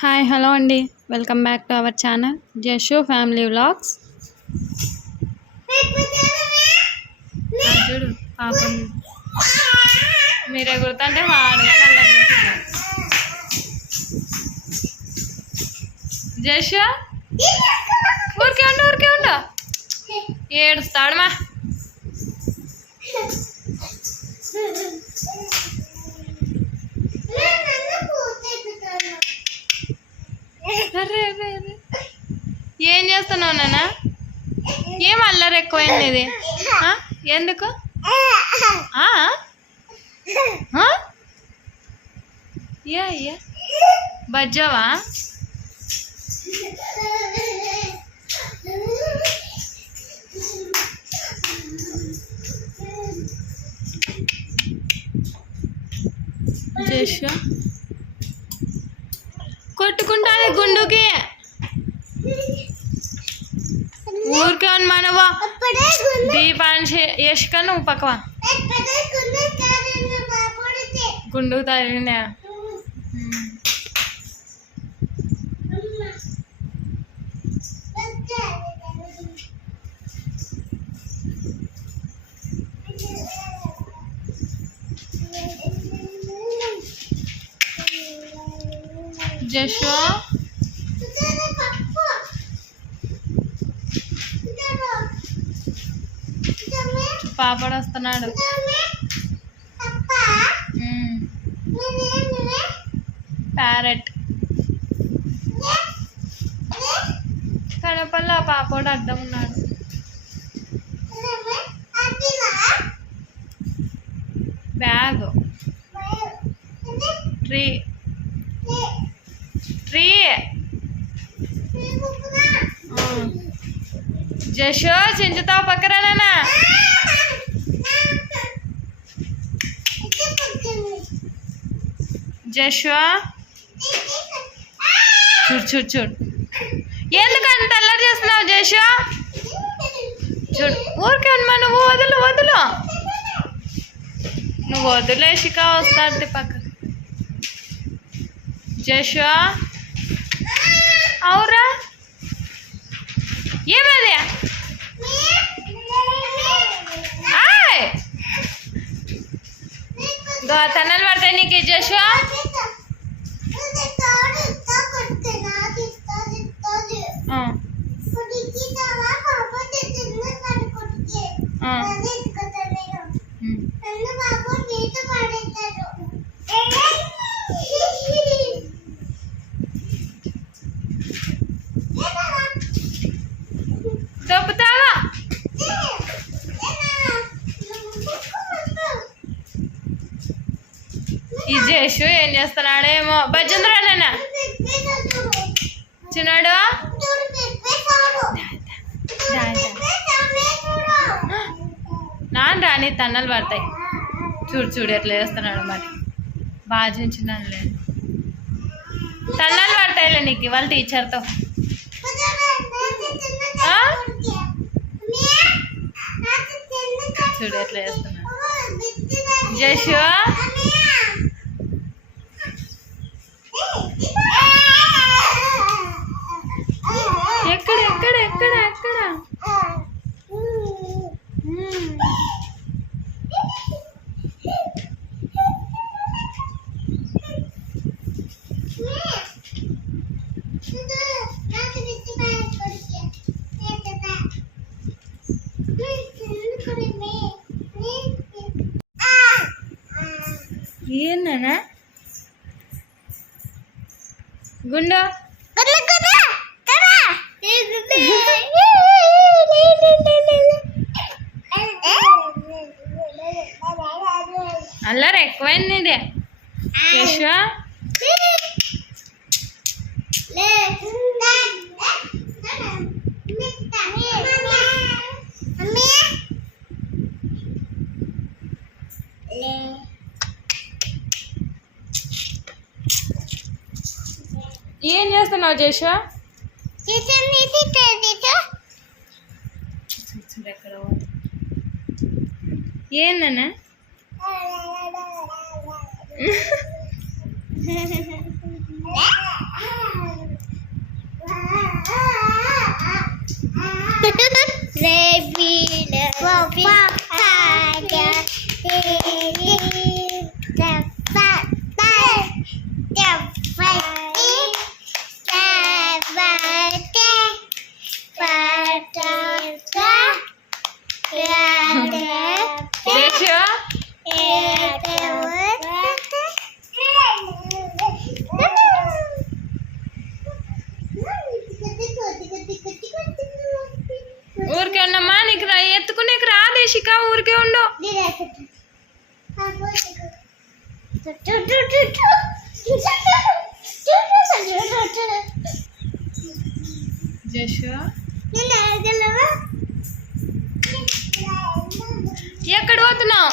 Hi hello అండి, welcome back to our channel జషు family vlogs. చూడు పాపం మీరు ఎగురుతుంటే వాడుగా జషు ఊరికే ఉండు ఏడుస్తాడమా. ఏం చేస్తున్నావు నాన్న? ఏం అల్లరి ఎక్కువైంది ఇది? ఎందుకు బజ్జావా? జష కొట్టుకుంటాది గుండుకి. ఊరికే మనవా దీపాన్ని యష్క నువ్వు పక్కవా గుండుకు తగిలిందా? జషు పాపడు వస్తున్నాడు. ప్యారెట్ కడపల్లో ఆ పాపడు అడ్డం ఉన్నాడు. Bag tree జషు చించుతావు పక్కరానా? జషు చూడు ఎందుకు అంత అల్లరి చేస్తున్నావు జషు? చూడు ఊరికే నువ్వు వదులు నువ్వు వదిలేసిక వస్తాది పక్క. జషు అవురా ఏమది? తన్నలు పడతాయి నీకు జషు. దొబ్బుతావా? ఈ జషు ఏం చేస్తున్నాడేమో. భజంద్రానా చిన్నాడు నాన్న రాని తన్నలు పడతాయి. చూడు ఎట్లా చేస్తున్నాడు. మరి బాగా చించినాను లేదు తన్నలు పడతాయిలే నీకు వాళ్ళ టీచర్తో. చూడు ఎట్లా చేస్తున్నాడు జషు. ఎక్కడ ఏందన్నా గుండు? అల్లరి ఎక్కువైంది ఇది జషు. ఏం చేస్తున్నావు జషు? ఏందన్నా జేషు ఊరికే ఉండమ్మా, నీకు ఎత్తుకునేకి రాదు ఇషిక, ఊరికే ఉండు. జేషు ఎక్కడ పోతున్నావు?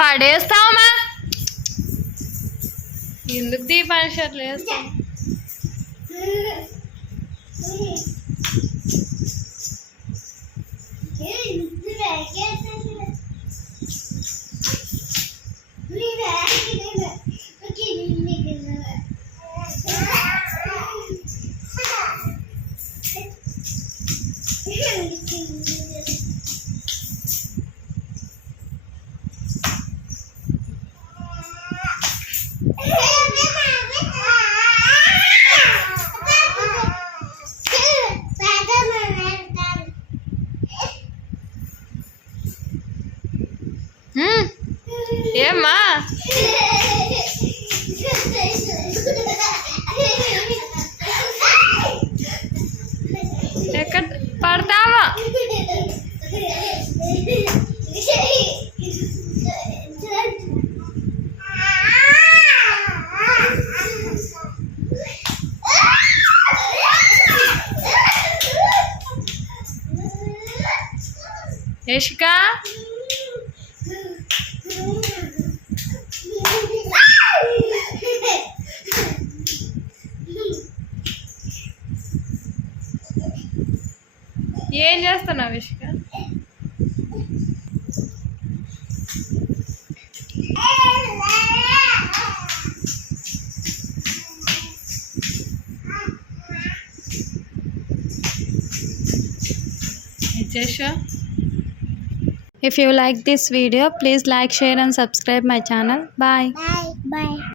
పడేస్తావమ్మా, ఎందుకు దీపాన్ని షర్ట్లు వేస్తావు? ఏమ్మా ఎక్కడ పడతావా? యశిక ఏం చేస్తున్నావు Yashika? If you like this video, please like, share and subscribe my channel. Bye. Bye.